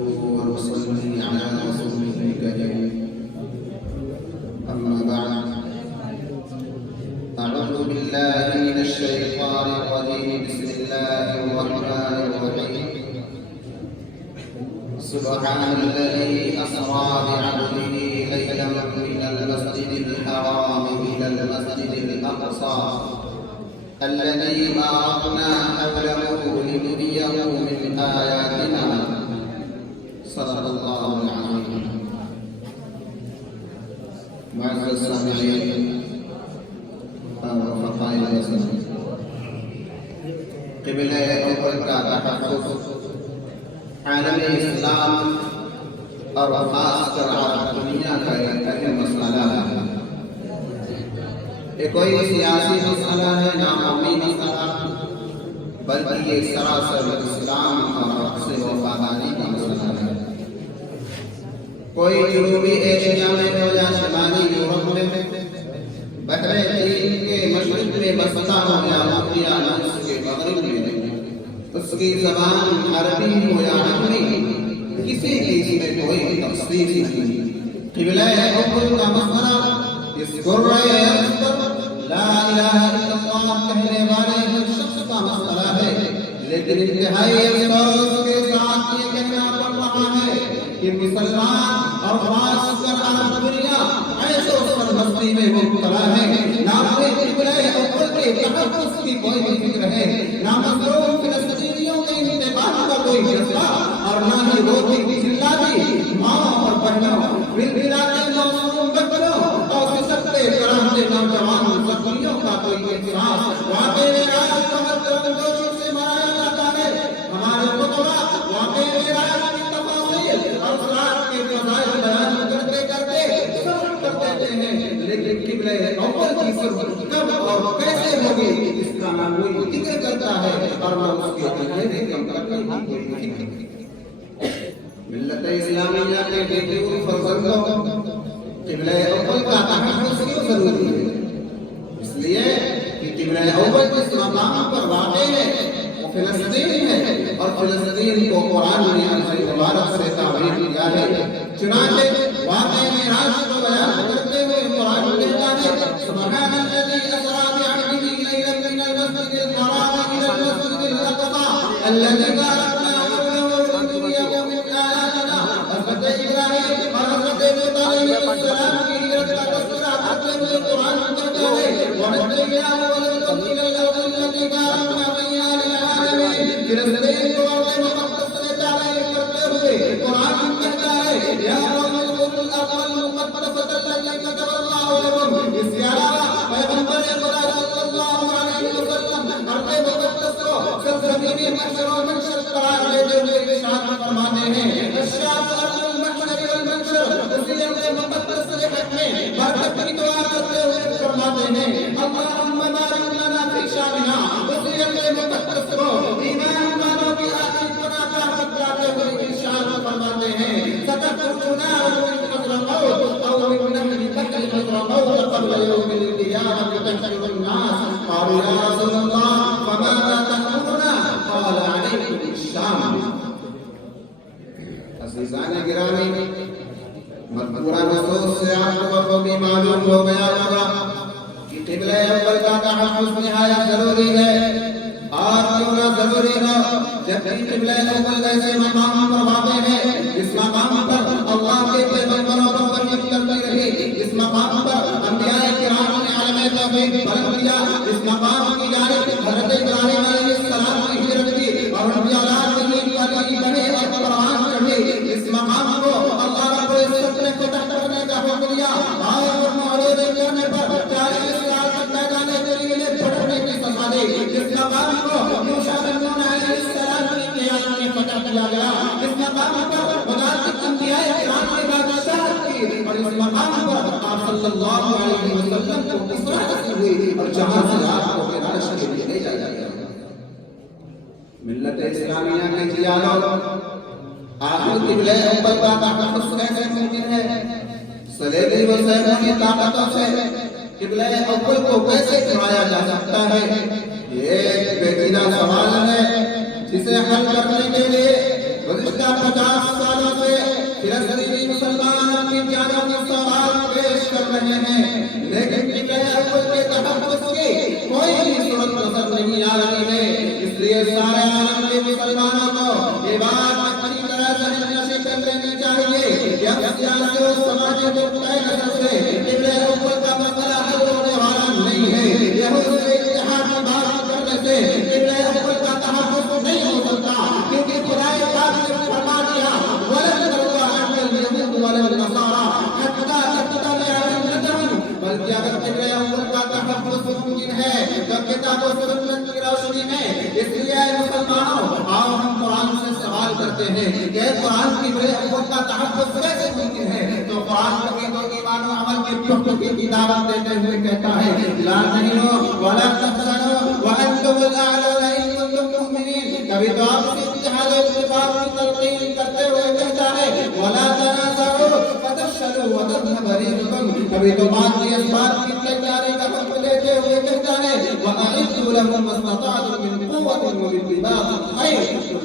ونصلي على رسوله الكريم أما بعد أعوذ بالله من الشيطان الرجيم بسم الله الرحمن الرحيم سبحان الذي أسرى بعبده ليلا من المسجد الحرام إلى المسجد الأقصى الذي باركنا حوله لنريه من آياتنا صدق الله العظيم. معزز السامعين وفقائل الإسلام، قبلہ اول کا تحفظ عالم اسلام اور خاص کر عرب دنیا کا ایک اہم مسئلہ ہے. یہ کوئی سیاسی مسئلہ ہے نہ قومی مسئلہ، بلکہ یہ سراسر اسلام اور حق سے وفاداری کا مسئلہ ہے. کوئی جنوبی ایشیا میں ہو یا شمالی یورپ میں، بحر چین کے مشرق میں بستا ہو یا اوقیانوس کے مغرب میں، اس کی زبان عربی ہو یا عبری، کسی چیز میں کوئی تفصیل نہیں. قبلہ اول کا مسئلہ اس قرآن لا الہ الا اللہ کہنے والے ہر شخص کا مسئلہ ہے، لیکن انتہائی افسوس کے ساتھ یہ کہنا پڑ رہا ہے کہ مسلمان اور خاص کر عرب دنیا عیش و سرمستی میں مبتلا ہے. نہ قبلہ اول کے تحفظ کی کوئی فکر ہے، نہ مظلوم فلسطینیوں کے انتقام کا کوئی جذبہ، اور نہ ہی روتی چلاتی ماں اور بہنوں، بلبلاتے معصوم بچوں اور سسکتے کراہتے نوجوان زخمیوں کا کوئی احساس. واقعے میں آج کمر کرمجوشی سے منایا جاتا ہے. ہمارے خطبہ واقعے میں آج کی تفاصیل اور صلاح کے فضائل بیان کرتے کرتے صبر کر دیتے ہیں، لیکن قبلہ اول کی صبر کب اور کیسے ہوگی اس کا نہ کوئی ذکر کرتا ہے اور نہ اس کے اندھیرے کم کرنے کی کوئی فکر. ملت اسلامیہ کے بیٹیوں فرزندوں، قبلہ اول کا تحفظ کیوں ضروری ہے؟ اس لیے کہ قبلہ اول جس مقام پر واقع ہے وہ فلسطین ہے، اور فلسطین کو قرآن نے اپنے مبارک سے تعبیر کیا ہے. چنانچہ واقعے میں راج کو بیان کرتے ہوئے قرآن کہتا ہے سبحان الذی اسری بعبدہ لیلا من المسجد الحرام الی المسجد الاقصی الذی بارکنا حوله لنریہ من آیاتنا. حضرت ابراہیم اور حضرت موسی علیہ السلام کی ہجرت کا تذکرہ کرتے ہوئے قرآن کہتا ہے وَنَجَّيْنَاهُ وَلُوطًا إِلَى الْأَرْضِ الَّتِي بَارَكْنَا فِيهَا لِلْعَالَمِينَ. فلسطین کو اپنے مقدس سے تعبیر کرتے ہوئے قرآن کہتا ہے یا قوم اذکروا الأرض المقدسة التي كتب الله لكم. اس کے علاوہ پیغمبر خدا صلی اللہ علیہ وسلم ارض مقدس کو سرزمین محشر و منشر قرار دیتے ہوئے ارشاد فرماتے ہیں الشام ارض المحشر والمنشر. اسی ارض مقدس کے حق میں برکت کی دعا کرتے ہوئے فرماتے ہیں اللہم بارک لنا فی شامنا. اسی ارض مقدس کو ایمان والوں کی آخری پناہ کا حق لاتے ہوئے ارشاد فرماتے ہیں ستخرج نار من حضرموت او من نهر بحر حضرموت قبل يوم القيامة تحشر الناس. قالوا يا رسول الله فماذا تأمرنا؟ قال عليكم بالشام. عزیزان گرامی، مذکورہ نصوص سے آپ کو بخوبی معلوم ہو گیا ہوگا کہ قبلہ اول کا تحفظ نہایت ضروری ہے. اور کیوں نہ ضروری ہو جبکہ قبلہ اول ایسے مقام پر واقع ہے اس مقام پر اللہ کے پیغمبروں پر وحی کرتی رہی، اس مقام پر انبیاء کرام نے علم توحید بلند کیا، اس مقام کی جانب حضرت ابراہیم علیہ السلام کی ہجرت کی اور انبیاء زمین پر بڑے اور قرآن چڑھے. اس مقام کو اللہ رب العزت نے فتح کرنے کا حکم دیا اور معروض کرنے پر 40 سال تک نہ جانے کے لیے پڑھنے کی سزا دی. اس مقام کو موسیٰ بن نون علیہ السلام کی قیادت میں فتح کیا گیا. اس مقام پر مدارک انبیاء کرام نے بادشاہت کی اور اس مقام پر آپ صلی اللہ علیہ وسلم کو اسرا نصیب ہوئی اور جہاں سے آپ کو عرش کے لیے لے جایا گیا. ملت اسلامیہ کے جیالوں، آخر قبلہ اول کا تحفظ کیسے ممکن ہے؟ صلیبی و سیمونی طاقتوں سے قبلہ اول کو کیسے چھڑایا جا سکتا ہے؟ یہ ایک پیچیدہ سوال ہے جسے حل کرنے کے لیے گزشتہ 50 سالوں سے فلسطینی مسلمان اپنی جانوں کی سوغات پیش کر رہے ہیں، لیکن اول کے تحفظ کی کوئی بھی صورت نظر نہیں آ رہی ہے۔ اس لیے سارے عالم کے مسلمانوں کو یہ بات اچھی طرح ذہن نشی کر لینی چاہیے کہ اب سیاسی اور سماجی نقطۂ نظر سے قبلہ اول کا مسئلہ حل ہونے والا نہیں ہے۔ یہود سے اتحاد کی بات کرنے سے قبلہ اول کا تحفظ نہیں ہو سکتا، کیونکہ خدائے پاک نے فرما دیا وَلَن تَرْضَىٰ عَنكَ الْيَهُودُ وَلَا النَّصَارَىٰ حَتَّىٰ تَتَّبِعَ مِلَّتَهُمْ۔ بلکہ اگر قبلہ اول کا تحفظ ممکن ہے تو کتاب و سنت کی روشنی میں، اس لیے اے مسلمانوں آؤ ہم قرآن سے سوال کرتے ہیں کہ قرآن کی قبلہ اول کا تحفظ کیسے ممکن ہے؟ تو قرآن توحید و ایمان و عمل کی پختگی کی دعوت دیتے ہوئے کہتا ہے لا تہنوا ولا تحزنوا وانتم الاعلون ان کنتم مؤمنین۔ کبھی تو آپ سے اتحاد و اتفاق کی تلقین کرتے ہوئے کہتا ہے ولا تنازعوا فتفشلوا وتذهب ريحكم۔ کبھی تو بات کی اس بات کی تیاری کا حکم دیتے ہوئے کہتا ہے وَأَعِدُّوا لَهُم مَّا اسْتَطَعْتُم مِّن قُوَّةٍ وَمِن رِّبَاطِ الْخَيْلِ